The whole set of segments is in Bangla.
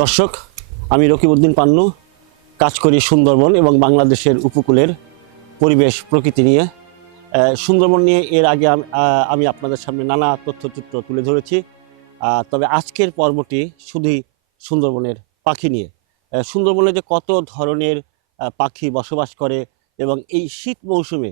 দর্শক, আমি রকিবউদ্দিন পান্নু কাজ করি সুন্দরবন এবং বাংলাদেশের উপকূলের পরিবেশ প্রকৃতি নিয়ে। সুন্দরবন নিয়ে এর আগে আমি আপনাদের সামনে নানা তথ্যচিত্র তুলে ধরেছি। তবে আজকের পর্বটি শুধুই সুন্দরবনের পাখি নিয়ে। সুন্দরবনে যে কত ধরনের পাখি বসবাস করে এবং এই শীত মৌসুমে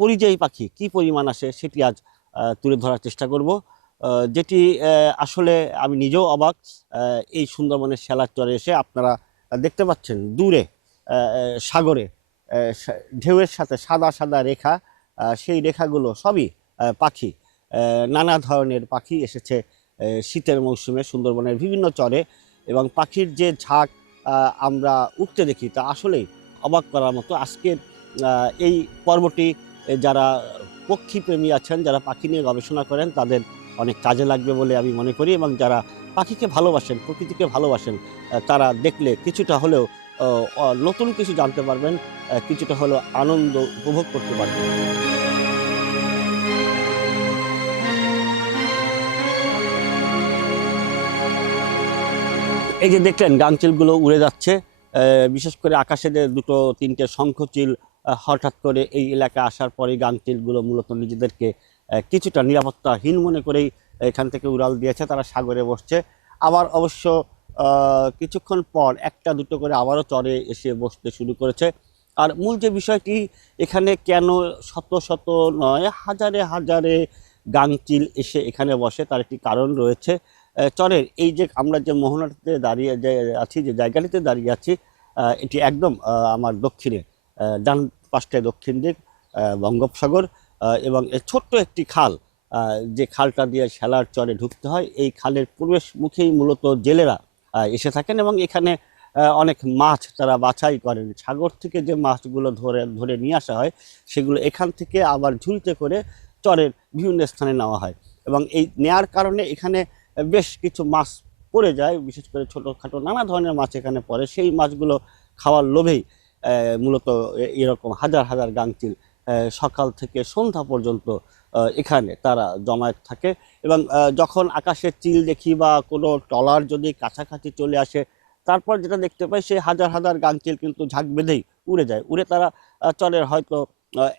পরিযায়ী পাখি কি পরিমাণ আসে সেটি আজ তুলে ধরার চেষ্টা করব। যেটি আসলে আমি নিজেও অবাক। এই সুন্দরবনের শেলার চরে এসে আপনারা দেখতে পাচ্ছেন দূরে সাগরে ঢেউয়ের সাথে সাদা সাদা রেখা, সেই রেখাগুলো সবই পাখি। নানা ধরনের পাখি এসেছে শীতের মৌসুমে সুন্দরবনের বিভিন্ন চরে, এবং পাখির যে ঝাঁক আমরা উঠতে দেখি তা আসলেই অবাক করার মতো। আজকের এই পর্বটি যারা পক্ষীপ্রেমী আছেন, যারা পাখি নিয়ে গবেষণা করেন, তাদের অনেক কাজে লাগবে বলে আমি মনে করি, এবং যারা পাখিকে ভালোবাসেন, প্রকৃতিকে ভালোবাসেন, তারা দেখলে কিছুটা হলেও নতুন কিছু জানতে পারবেন, কিছুটা হলেও আনন্দ উপভোগ করতে পারবেন। এই যে দেখলেন গাংচিলগুলো উড়ে যাচ্ছে, বিশেষ করে আকাশে যে দুটো তিনটে শঙ্খচিল হঠাৎ করে এই এলাকায় আসার পরে গাংচিলগুলো মূলত নিজেদেরকে কিছুটা নিরাপত্তাহীন মনে করেই এখান থেকে উড়াল দিয়েছে, তারা সাগরে বসছে। আবার অবশ্য কিছুক্ষণ পর একটা দুটো করে আবারও চরে এসে বসতে শুরু করেছে। আর মূল যে বিষয়টি, এখানে কেন শত শত নয় হাজারে হাজারে গাংচিল এসে এখানে বসে তার একটি কারণ রয়েছে। চরের এই যে আমরা যে মোহনাতে দাঁড়িয়ে আছি, যে জায়গাটিতে দাঁড়িয়ে আছি, এটি একদম আমার দক্ষিণে, ডান পাশটায় দক্ষিণ দিক বঙ্গোপসাগর, এবং ছোট্ট একটি খাল, যে খালটা দিয়ে শেলার চরে ঢুকতে হয়, এই খালের প্রবেশ মুখেই মূলত জেলেরা এসে থাকেন, এবং এখানে অনেক মাছ তারা বাছাই করেন। সাগর থেকে যে মাছগুলো ধরে ধরে নিয়ে আসা হয় সেগুলো এখান থেকে আবার ঝুড়িতে করে চরের বিভিন্ন স্থানে নেওয়া হয়, এবং এই নেয়ার কারণে এখানে বেশ কিছু মাছ পড়ে যায়, বিশেষ করে ছোটোখাটো নানা ধরনের মাছ এখানে পড়ে। সেই মাছগুলো খাওয়ার লোভেই মূলত এরকম হাজার হাজার গাংচিল সকাল থেকে সন্ধ্যা পর্যন্ত এখানে তারা জমায়েত থাকে। এবং যখন আকাশের চিল দেখি বা কোনো ট্রলার যদি কাছাকাছি চলে আসে, তারপর যেটা দেখতে পাই সেই হাজার হাজার গাংচিল কিন্তু ঝাঁক বেঁধেই উড়ে যায়। উড়ে তারা চরের হয়তো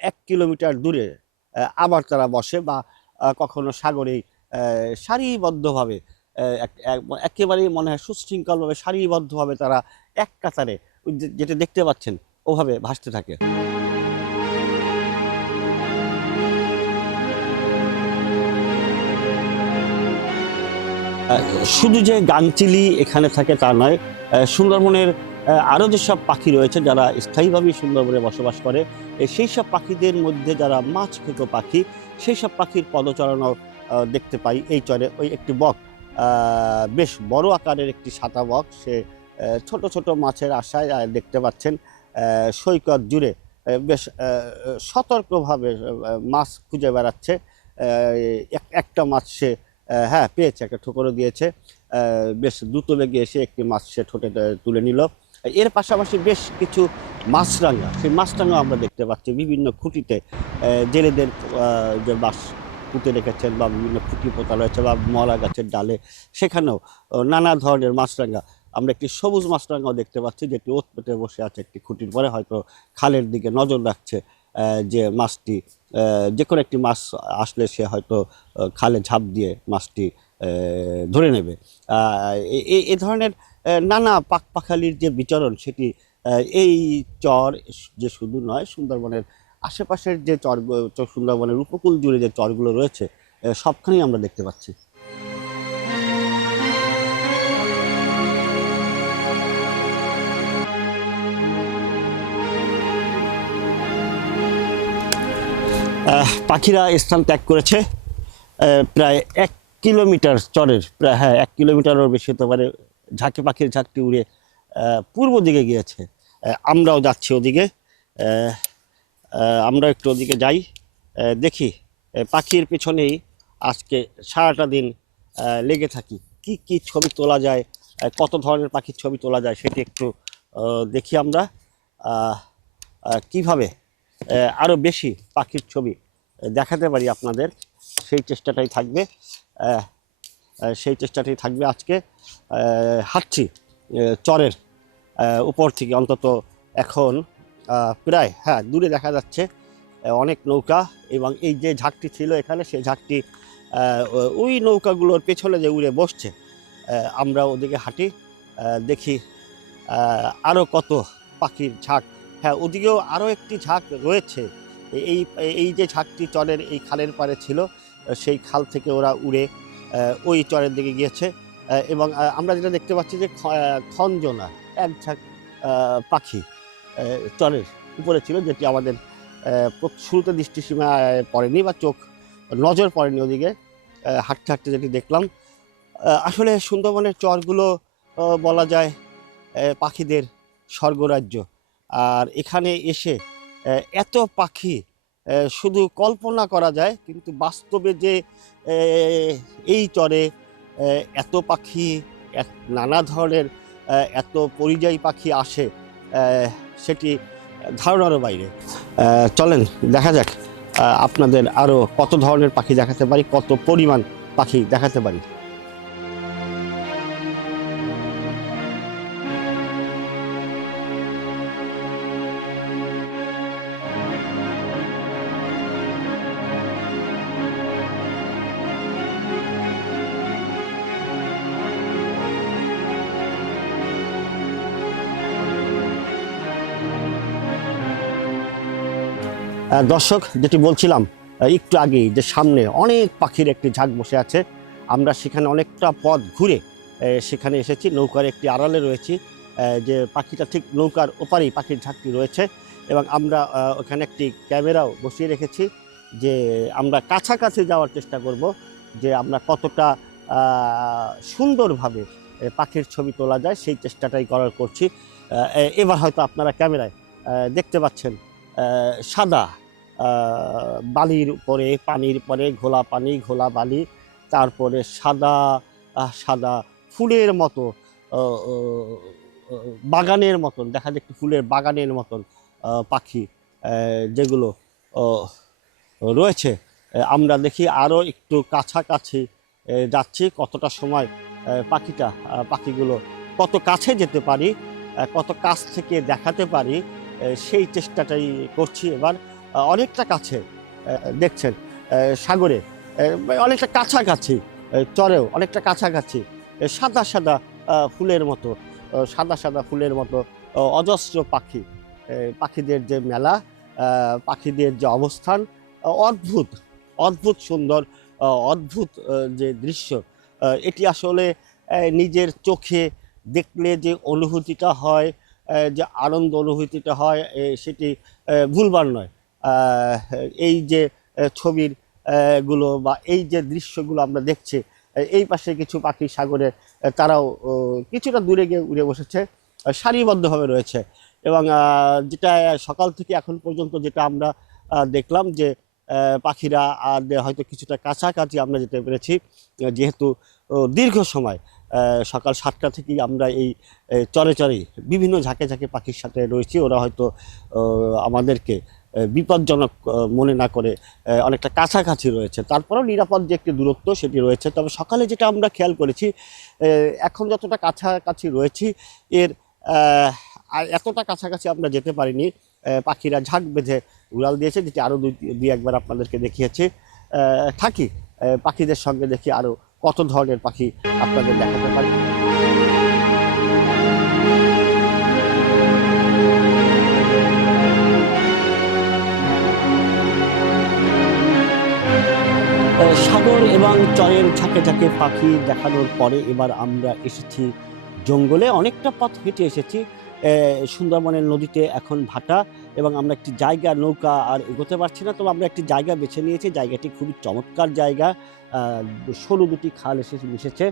1 কিলোমিটার দূরে আবার তারা বসে, বা কখনো সাগরেই সারিবদ্ধভাবে একেবারেই মনে হয় সুশৃঙ্খলভাবে সারিবদ্ধভাবে তারা এক কাতারে যেটা দেখতে পাচ্ছেন ওভাবে ভাসতে থাকে। শুধু যে গাংচিলই এখানে থাকে তা নয়, সুন্দরবনের আরও যেসব পাখি রয়েছে যারা স্থায়ীভাবেই সুন্দরবনে বসবাস করে, সেই সব পাখিদের মধ্যে যারা মাছ খেকো পাখি, সেই সব পাখির পদচারণা দেখতে পাই এই চরে। ওই একটি বক, বেশ বড় আকারের একটি সাদা বক, সে ছোট ছোট মাছের আশায় দেখতে পাচ্ছেন সৈকত জুড়ে বেশ সতর্কভাবে মাছ খুঁজে বেড়াচ্ছে। একটা মাছ সে হ্যাঁ পেয়েছে, একটা ঠোকরও দিয়েছে। বেশ দ্রুত বেগে এসে একটি মাছ সে ঠোঁটে তুলে নিল। এর পাশাপাশি বেশ কিছু মাছরাঙা, সেই মাছরাঙা আমরা দেখতে পাচ্ছি বিভিন্ন খুঁটিতে জেলেদের যে বাস পুঁতে রেখেছেন, বা বিভিন্ন খুঁটি পোতা রয়েছে, বা মরা গাছের ডালে, সেখানেও নানা ধরনের মাছরাঙা। আমরা একটি সবুজ মাছরাঙাও দেখতে পাচ্ছি, যেটি ওত পেতে বসে আছে একটি খুঁটির পরে, হয়তো খালের দিকে নজর রাখছে যে মাছটি, যে কোনো একটি মাছ আসলে সে হয়তো খালে ঝাঁপ দিয়ে মাছটি ধরে নেবে। এই ধরনের নানা পাখালির যে বিচরণ, সেটি এই চর যে শুধু নয়, সুন্দরবনের আশেপাশের যে সুন্দরবনের উপকূল জুড়ে যে চরগুলো রয়েছে সবখানেই আমরা দেখতে পাচ্ছি। পাখিরা স্থান ত্যাগ করেছে প্রায় 1 কিলোমিটার চরের, প্রায় 1 কিলোমিটারও বেশি হতে পারে। ঝাঁকে পাখির ঝাঁকটি উড়ে পূর্ব দিকে গিয়েছে, আমরাও যাচ্ছি ওদিকে। আমরা একটু ওদিকে যাই, দেখি পাখির পেছনেই আজকে সারাটা দিন লেগে থাকি। কি কি ছবি তোলা যায়, কত ধরনের পাখির ছবি তোলা যায় সেটি একটু দেখি আমরা। কিভাবে আরও বেশি পাখির ছবি দেখাতে পারি আপনাদের, সেই চেষ্টাটাই থাকবে। সেই চেষ্টাটি থাকবে আজকে। হাঁটছি চরের উপর থেকে, অন্তত এখন প্রায় দূরে দেখা যাচ্ছে অনেক নৌকা, এবং এই যে ঝাঁকটি ছিল এখানে, সেই ঝাঁকটি ওই নৌকাগুলোর পেছনে যে উড়ে বসছে। আমরা ওদিকে হাঁটি, দেখি আরও কত পাখির ঝাঁক। ওদিকেও আরও একটি ঝাঁক রয়েছে। এই এই যে ঝাঁকটি চরের এই খালের পাড়ে ছিল, সেই খাল থেকে ওরা উড়ে ওই চরের দিকে গিয়েছে। এবং আমরা যেটা দেখতে পাচ্ছি যে খঞ্জনা এক ঝাঁক পাখি চরের উপরে ছিল, যেটি আমাদের শুরুতে দৃষ্টিসীমায় পড়েনি বা নজর পড়েনি। ওদিকে হাঁটতে হাঁটতে যেটি দেখলাম, আসলে সুন্দরবনের চরগুলো বলা যায় পাখিদের স্বর্গরাজ্য। আর এখানে এসে এত পাখি শুধু কল্পনা করা যায়, কিন্তু বাস্তবে যে এই চরে এত পাখি, নানা ধরনের এত পরিযায়ী পাখি আসে, সেটি ধারণারও বাইরে। চলেন দেখা যাক আপনাদের আরও কত ধরনের পাখি দেখাতে পারি, কত পরিমাণ পাখি দেখাতে পারি। দর্শক, যেটি বলছিলাম একটু আগেই, যে সামনে অনেক পাখির একটি ঝাঁক বসে আছে। আমরা সেখানে অনেকটা পথ ঘুরে সেখানে এসেছি। নৌকার একটি আড়ালে রয়েছি, যে পাখিটা ঠিক নৌকার ওপারেই পাখির ঝাঁকটি রয়েছে, এবং আমরা ওখানে একটি ক্যামেরাও বসিয়ে রেখেছি, যে আমরা কাছাকাছি যাওয়ার চেষ্টা করব, যে আমরা কতটা সুন্দরভাবে পাখির ছবি তোলা যায়, সেই চেষ্টাটাই করছি। এবার হয়তো আপনারা ক্যামেরায় দেখতে পাচ্ছেন সাদা বালির উপরে, পানির পরে ঘোলা পানি, ঘোলা বালি, তারপরে সাদা সাদা ফুলের মতো, বাগানের মতন দেখা যায়, একটু ফুলের বাগানের মতন পাখি যেগুলো রয়েছে। আমরা দেখি আরও একটু কাছাকাছি যাচ্ছি, কতটা সময় পাখিগুলো কত কাছে যেতে পারি, কত কাছ থেকে দেখাতে পারি, সেই চেষ্টাটাই করছি এবার। অনেকটা কাছে দেখছেন, সাগরে অনেকটা কাছাকাছি, চরেও অনেকটা কাছাকাছি, সাদা সাদা ফুলের মতো, অজস্র পাখিদের যে মেলা, পাখিদের যে অবস্থান, অদ্ভুত সুন্দর, অদ্ভুত যে দৃশ্য, এটি আসলে নিজের চোখে দেখলে যে অনুভূতিটা হয়, যে আনন্দ অনুভূতিটা হয়, সেটি ভুলবার নয়। এই যে ছবির গুলো বা এই যে দৃশ্যগুলো আমরা দেখছি, এই পাশে কিছু পাখি সাগরে, তারাও কিছুটা দূরে গিয়ে উড়ে বসেছে, সারিবদ্ধভাবে রয়েছে। এবং যেটা সকাল থেকে এখন পর্যন্ত যেটা আমরা দেখলাম, যে পাখিরা হয়তো কিছুটা কাছাকাছি আমরা যেতে পেরেছি, যেহেতু দীর্ঘ সময় সকাল 7টা থেকেই আমরা এই চরে বিভিন্ন ঝাঁকে ঝাঁকে পাখির সাথে রয়েছি। ওরা হয়তো আমাদেরকে বিপজ্জনক মনে না করে অনেকটা কাছাকাছি রয়েছে, তারপরেও নিরাপদ যে একটি দূরত্ব সেটি রয়েছে। তবে সকালে যেটা আমরা খেয়াল করেছি, এখন যতটা কাছাকাছি রয়েছি, এর এতটা কাছাকাছি আমরা যেতে পারিনি। পাখিরা ঝাঁক বেঁধে উড়াল দিয়েছে, যেটি আরও দুই একবার আপনাদেরকে দেখিয়েছি। থাকি পাখিদের সঙ্গে, দেখি আরও কত ধরনের পাখি আপনাদের দেখাতে পারি। সাগর এবং চরের ঝাঁকে ঝাঁকে পাখি দেখানোর পরে এবার আমরা এসেছি জঙ্গলে। অনেকটা পথ হেঁটে এসেছি। সুন্দরবনের নদীতে এখন ভাটা, এবং আমরা একটি জায়গা, নৌকা আর এগোতে পারছি না, তবে আমরা একটি জায়গা বেছে নিয়েছি। জায়গাটি খুবই চমৎকার জায়গা। সরু দুটি খাল এসে মিশেছে,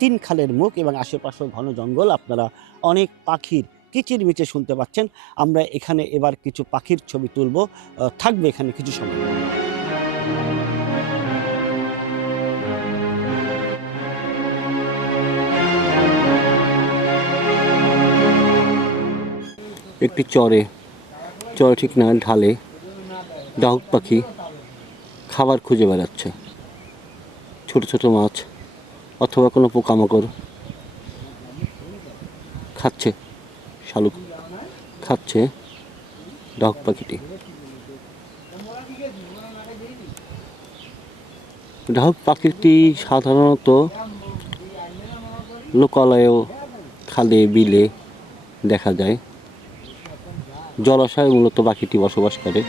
3 খালের মুখ, এবং আশেপাশেও ঘন জঙ্গল। আপনারা অনেক পাখির কিচিরমিচির শুনতে পাচ্ছেন। আমরা এখানে এবার কিছু পাখির ছবি তুলব, থাকবে এখানে কিছু সময়। একটি চরে ঠিক না, ঢালে ডাহুক পাখি খাবার খুঁজে বেড়াচ্ছে। ছোট ছোট মাছ অথবা কোনো পোকামাকড় খাচ্ছে। শালুক খাচ্ছে ডাক পাখিটি। ডাক পাখিটি সাধারণত লোকালয়েও, খালে বিলে দেখা যায়। জলাশয়ে মূলত পাখিটি বসবাস করে।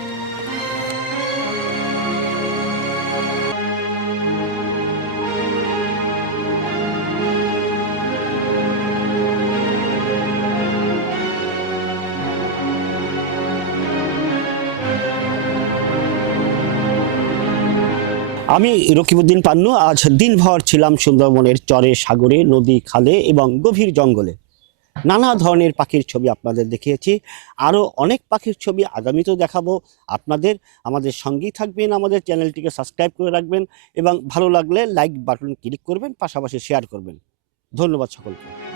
আমি রকিবউদ্দিন পান্নু আজ দিনভর ছিলাম সুন্দরবনের চরে, সাগরে, নদী, খালে এবং গভীর জঙ্গলে। নানা ধরনের পাখির ছবি আপনাদের দেখিয়েছি। আরও অনেক পাখির ছবি আগামীতেও দেখাবো আপনাদের। আমাদের সঙ্গেই থাকবেন, আমাদের চ্যানেলটিকে সাবস্ক্রাইব করে রাখবেন এবং ভালো লাগলে লাইক বাটন ক্লিক করবেন, পাশাপাশি শেয়ার করবেন। ধন্যবাদ সকলকে।